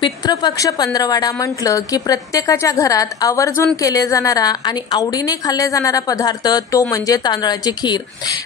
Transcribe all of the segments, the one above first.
पितृपक्ष पंधरवाडा म्हटलं की प्रत्येकाच्या घरात आवर्जून केले जाणारा आणि आवडीने खाल्ले जाणारा पदार्थ तो म्हणजे तांदळाची खीर।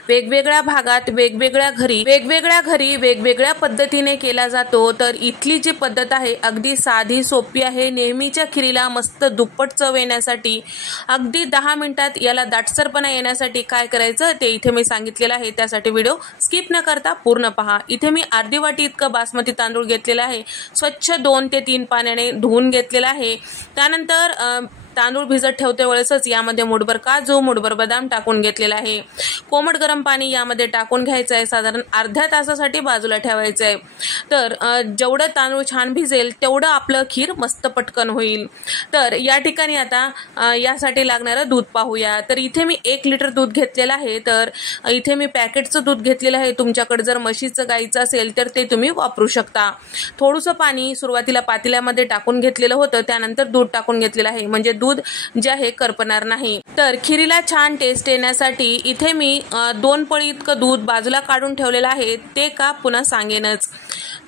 वेगवेगळ्या भागात वेगवेगळ्या घरी वेगवेगळ्या पद्धतीने केला जातो। तर इथली जी पद्धत आहे अगदी साधी सोपी आहे। नेहमीच्या खीरीला मस्त दुप्पट चव येण्यासाठी अगदी 10 मिनिटात याला दाटसरपणा येण्यासाठी काय करायचं ते इथे मी सांगितलेलं आहे। त्यासाठी व्हिडिओ स्किप न करता पूर्ण पहा। इथे मी अर्धी वाटी इतकं बासमती तांदूळ घेतलेला आहे। स्वच्छ 2 ते 3 पाण्याने धुवून घेतलेला आहे। त्यानंतर तांदूळ भिजत ठेवते वेळेसच यामध्ये मुठभर काजू मुठभर बदाम टाकून घेतलेला आहे। कोमट गरम पाणी यामध्ये टाकून घ्यायचं आहे। साधारण अर्ध्या तासासाठी बाजूला ठेवायचं आहे। तर जेवढं तांदूळ छान भिजेल तेवढं आपलं खीर मस्त पटकन होईल। तर या ठिकाणी आता यासाठी लागणारं दूध पाहूया। तर इथे मी 1 लिटर दूध घेतलेलं आहे। तर इथे मी पॅकेटचं दूध घेतलेलं आहे। तुमच्याकडे जर म्हशीचं गाईचं असेल तर ते तुम्ही वापरू शकता। थोडंसं पाणी सुरुवातीला पातेल्यामध्ये टाकून घेतलेलं होतं, त्यानंतर दूध टाकून घेतलेलं आहे म्हणजे दूध जे आहे करपणार नाही। तर खीरीला छान टेस्ट येण्यासाठी इथे मी 2 पळी इतकं दूध बाजूला काढून ठेवलेलं आहे। ते का पुन्हा सांगेनच।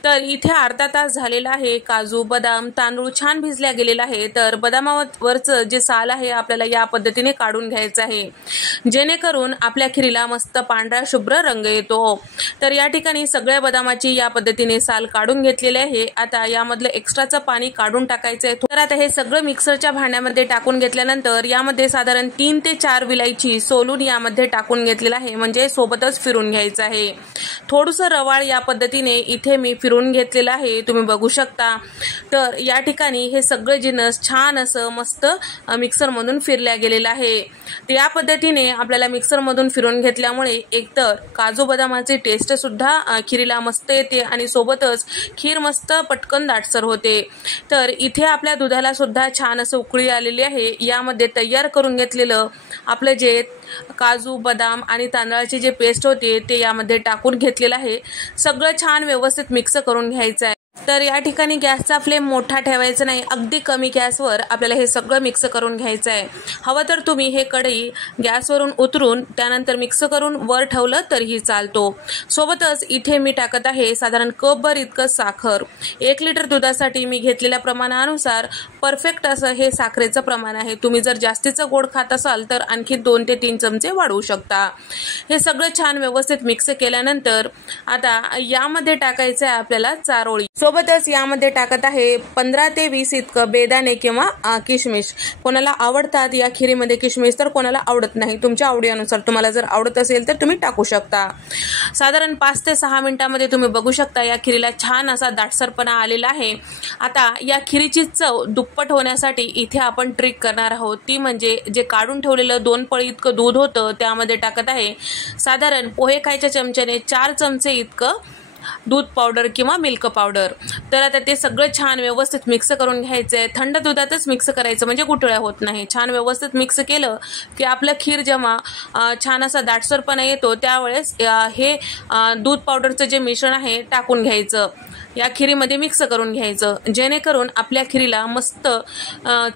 तर इथे अर्धा तास झालेला आहे। काजू बदाम तांदूळ छान भिजल्या गेलेला आहे। तर बदामावरचं जे साल आहे आपल्याला या पद्धतीने काढून घ्यायचं आहे, जेणेकरून आपल्या खीरीला मस्त पांढरा शुभ्र रंग येतो। तर या ठिकाणी सगळ्या बदामाची या पद्धतीने साल काढून घेतलेले आहे। आता यामधलं एक्स्ट्राचं पाणी काढून टाकायचं आहे। तर आता हे सगळं मिक्सरच्या भांड्यामध्ये टाकून घेतल्यानंतर यामध्ये साधारण 3 ते 4 विलायची सोलून यामध्ये टाकून घेतलेला आहे, म्हणजे सोबतच फिरून घ्यायचं आहे। थोडंसं रवाळ या पद्धतीने इथे मी फिरून घेतलेलं आहे, तुम्ही बघू शकता। तर या ठिकाणी हे सगळे जिन्नस छान असं मस्त मिक्सरमधून फिरल्या गेलेलं आहे। या पद्धतीने आपल्याला मिक्सरमधून फिरून घेतल्यामुळे एकतर काजू बदामाची टेस्ट सुद्धा खीरीला मस्त येते आणि सोबतच खीर मस्त पटकन दाटसर होते। तर इथे आपल्या दुधाला सुद्धा छान असं उकळी आलेली आहे। यामध्ये तयार करून घेतलेलं आपलं जे काजू बदाम आणि तांदळाची जे पेस्ट होती ते यामध्ये टाकून घेतलेलं आहे। सगळं छान व्यवस्थित मिक्स करून घ्यायचं आहे। तर या ठिकाणी गॅसचा फ्लेम मोठा ठेवायचा नाही, अगदी कमी गॅसवर आपल्याला हे सगळं मिक्स करून घ्यायचं आहे। हवं तर तुम्ही हे कढई गॅसवरून उतरून त्यानंतर मिक्स करून वर ठेवलं तरीही चालतो। सोबतच इथे मी टाकत आहे साधारण कपभर इतकं साखर। 1 लिटर दुधासाठी मी घेतलेल्या प्रमाणानुसार परफेक्ट असं हे साखरेचं प्रमाण आहे। तुम्ही जर जास्तीचं गोड खात असाल तर आणखी 2 ते 3 चमचे वाढवू शकता। हे सगळं छान व्यवस्थित मिक्स केल्यानंतर आता यामध्ये टाकायचं आहे आपल्याला चारोळी। सोबतच यामध्ये टाकत आहे 15 ते 20 इतकं बेदाणे किंवा किशमिश। कोणाला आवडतात या खीरीमध्ये किशमिश तर कोणाला आवडत नाही, तुमच्या आवडीनुसार। तुम्हाला जर आवडत असेल तर तुम्ही टाकू शकता। साधारण 5 ते 6 मिनिटांमध्ये तुम्ही बघू शकता या खीरीला छान असा दाटसरपणा आलेला आहे। आता या खीरीची चव दुप्पट होण्यासाठी इथे आपण ट्रिक करणार आहोत, ती म्हणजे जे काढून ठेवलेलं 2 पळी इतकं दूध होतं त्यामध्ये टाकत आहे साधारण पोहे खायच्या चमच्याने 4 चमचे इतकं दूध पावडर किंवा मिल्क पावडर। तर आता ते सगळं छान व्यवस्थित मिक्स करून घ्यायचं आहे। थंड दुधातच मिक्स करायचं म्हणजे गुठळ्या होत नाही। छान व्यवस्थित मिक्स केलं की आपलं खीर जेव्हा छान असा दाटसरपणा येतो त्यावेळेस हे दूध पावडरचं जे मिश्रण आहे टाकून घ्यायचं, या खीरीमध्ये मिक्स करून घ्यायचं, जेणेकरून आपल्या खीरीला मस्त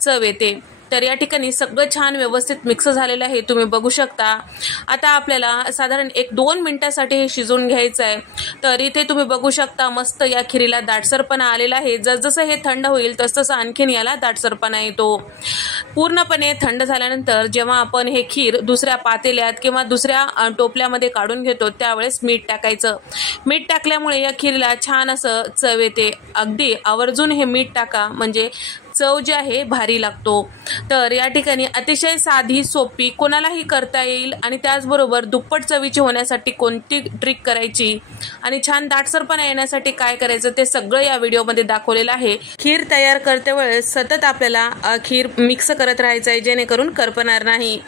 चव येते। तर या ठिकाणी सगळं छान व्यवस्थित मिक्स झालेलं आहे, तुम्ही बघू शकता। आता आपल्याला साधारण 1-2 मिनिटांसाठी हे शिजवून घ्यायचं आहे। तर इथे तुम्ही बघू शकता मस्त या खीरीला दाटसरपणा आलेला आहे। जसजसं हे थंड होईल तसतसं आणखीन याला दाटसरपणा येतो। पूर्णपणे थंड झाल्यानंतर जेव्हा आपण हे खीर दुसऱ्या पातेल्यात किंवा दुसऱ्या टोपल्यामध्ये काढून घेतो त्यावेळेस मीठ टाकायचं। मीठ टाकल्यामुळे या खीरीला छान असं चव येते। अगदी आवर्जून हे मीठ टाका, म्हणजे चव जी आहे भारी लागतो। तर या ठिकाणी अतिशय साधी सोपी कोणालाही करता येईल आणि त्याचबरोबर दुप्पट चवीची होण्यासाठी कोणती ट्रिक करायची आणि छान दाटसरपणा येण्यासाठी काय करायचं ते सगळं या व्हिडिओमध्ये दाखवलेलं आहे। खीर तयार करते वेळेस सतत आपल्याला खीर मिक्स करत राहायचं आहे, जेणेकरून करपणार नाही।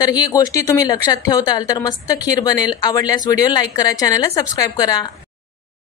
तर ही गोष्टी तुम्ही लक्षात ठेवताल तर मस्त खीर बनेल। आवडल्यास व्हिडिओ लाईक करा, चॅनलला सबस्क्राईब करा।